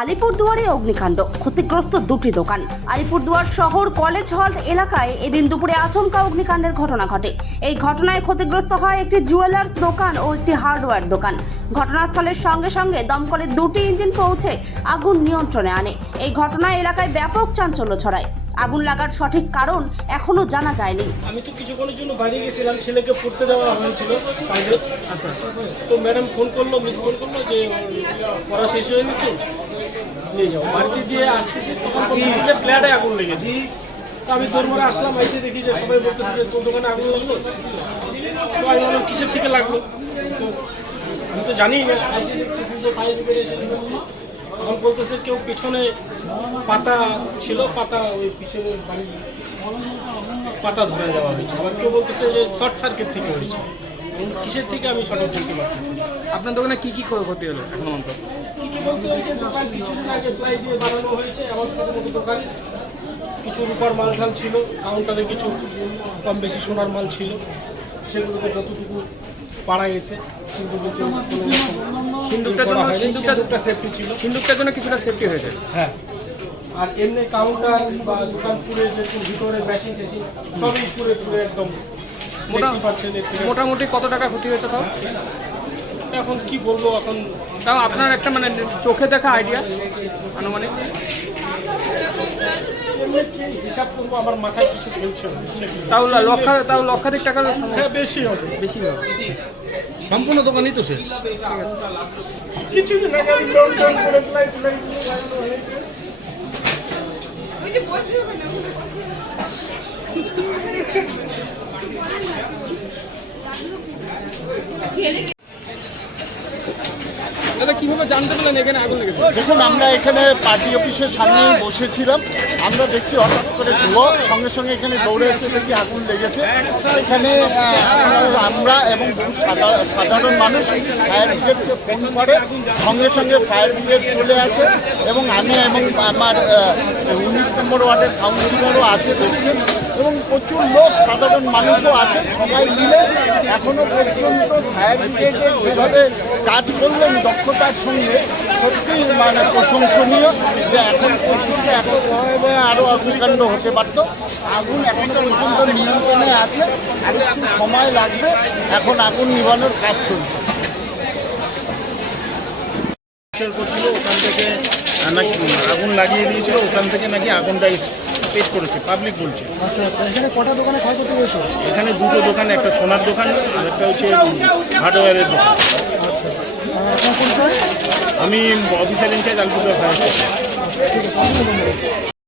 আলিপুরদুয়ারে অগ্নিকাণ্ড, ক্ষতিগ্রস্ত দুটি দোকান। আলিপুরদুয়ার শহর কলেজ হল এলাকায় এদিন দুপুরে আচমকা অগ্নিকাণ্ডের ঘটনা ঘটে। এই ঘটনায় ক্ষতিগ্রস্ত হয় একটি জুয়েলার্স দোকান ও একটি হার্ডওয়্যার দোকান। ঘটনাস্থলের সঙ্গে সঙ্গে দমকলের দুটি ইঞ্জিন পৌঁছে আগুন নিয়ন্ত্রণে আনে। এই ঘটনায় এলাকায় ব্যাপক চাঞ্চল্য ছড়ায়। আগুন লাগার সঠিক কারণ এখনো জানা যায়নি। আমি তো কিছুক্ষণের জন্য বাইরে গেছিলাম, ছেলেকে পড়তে দেওয়া হয়েছিল বাইরে। আচ্ছা, তো ম্যাডাম ফোন করলো, মিস ফোন করলো যে পড়া শেষ হয়ে গেছে, নিয়ে যাও। বাড়িতে দিয়ে আসতেছি তখন বলতেছি যে ফ্ল্যাটে আগুন লেগেছে। তো আমি দৌড় আসলাম, এসে দেখি যে সবাই বলতেছে যে তোর দোকানে আগুন লাগলো। তো আমি বললাম কিসের থেকে লাগলো, তো আমি তো জানি না। এসে দেখতেছি যে ফায়ার ব্রিগেড এসে তখন বলতেছে কেউ পেছনে পাতা ছিল, পাতা ওই পিছনে বাড়ির পাতা ধরে দেওয়া হয়েছে। আবার কেউ বলতেছে যে শর্ট সার্কিট থেকে হয়েছে। কিসের থেকে আমি সঠিক বলতে পারতেছি। আপনার দোকানে কি কি ক্ষতি হলো এখন পর্যন্ত? কি কি বলতে হয়েছে, দোকান কিছুদিন আগে প্লাই দিয়ে বানানো হয়েছে। আমার ছোটো মোটো দোকান, কিছু রূপার মালঠাল ছিল, কাউন্টারে কিছু কম বেশি সোনার মাল ছিল, সেগুলোকে যতটুকু পাড়া গেছে। সিন্দুকটা সেফটি ছিল, সিন্দুকটার জন্য কিছুটা সেফটি হয়েছে। হ্যাঁ। আর এমনি কাউন্টার বা দোকান পুরে যেরকম ভিতরে মেশিন টেশিন সবই পুরে পুরে একদম মোটামুটি কত টাকা ক্ষতি হয়েছে তাও? এখন কি বলবো, এখন তাও আপনার একটা মানে চোখে দেখা আইডিয়া আনুমানিক? হিসাব করবো, আমার মাথায় কিছু খেলছে না। তাও লক্ষাধিক টাকা। হ্যাঁ, বেশি হবে। সম্পূর্ণ দোকানই তো শেষ। কিছুদিন আগে আমি লোন করে প্লাই হয়েছে। দাদা কিভাবে জানতে পারলেন এখানে আগুন লেগেছে? দেখুন, আমরা এখানে পার্টি অফিসের সামনে বসেছিলাম, আমরা দেখছি হঠাৎ করে ধোঁয়া, সঙ্গে সঙ্গে এখানে দৌড়ে এসে দেখি আগুন লেগেছে। এখানে আমরা এবং বহু সাধারণ মানুষ ফায়ার ব্রিগেডকে ফোন করে, সঙ্গে সঙ্গে ফায়ার ব্রিগেড চলে আসে এবং আমি এবং আমার 19 নম্বর ওয়ার্ডের কাউন্সিলরও আছে দেখছেন, এবং প্রচুর লোক সাধারণ মানুষও আছেন। সবাই মিলে এখনো পর্যন্ত ফায়ার ব্রিগেডের যেভাবে কাজ করলেন দক্ষতার সঙ্গে, সত্যি মানে প্রশংসনীয়। যে এখন পর্যন্ত এত ভয়াবহ আরও অগ্নিকাণ্ড হতে পারত। আগুন এখনো পর্যন্ত নিয়ন্ত্রণে আছে, আর একটু সময় লাগবে। এখন আগুন নিভানোর কাজ চলছে। করছিল ওখান থেকে নাকি আগুন লাগিয়ে দিয়েছিল, ওখান থেকে নাকি আগুনটা স্প্রেড করেছে পাবলিক বলছে। আচ্ছা আচ্ছা, এখানে কটা দোকানে ক্ষয়ক্ষতি হয়েছে? এখানে দুটো দোকান, একটা সোনার দোকান আর একটা হচ্ছে হার্ডওয়্যারের দোকান। আচ্ছা, আপনার পরিচয়? আমি officer in charge Alipurduar fire station. ঠিক আছে।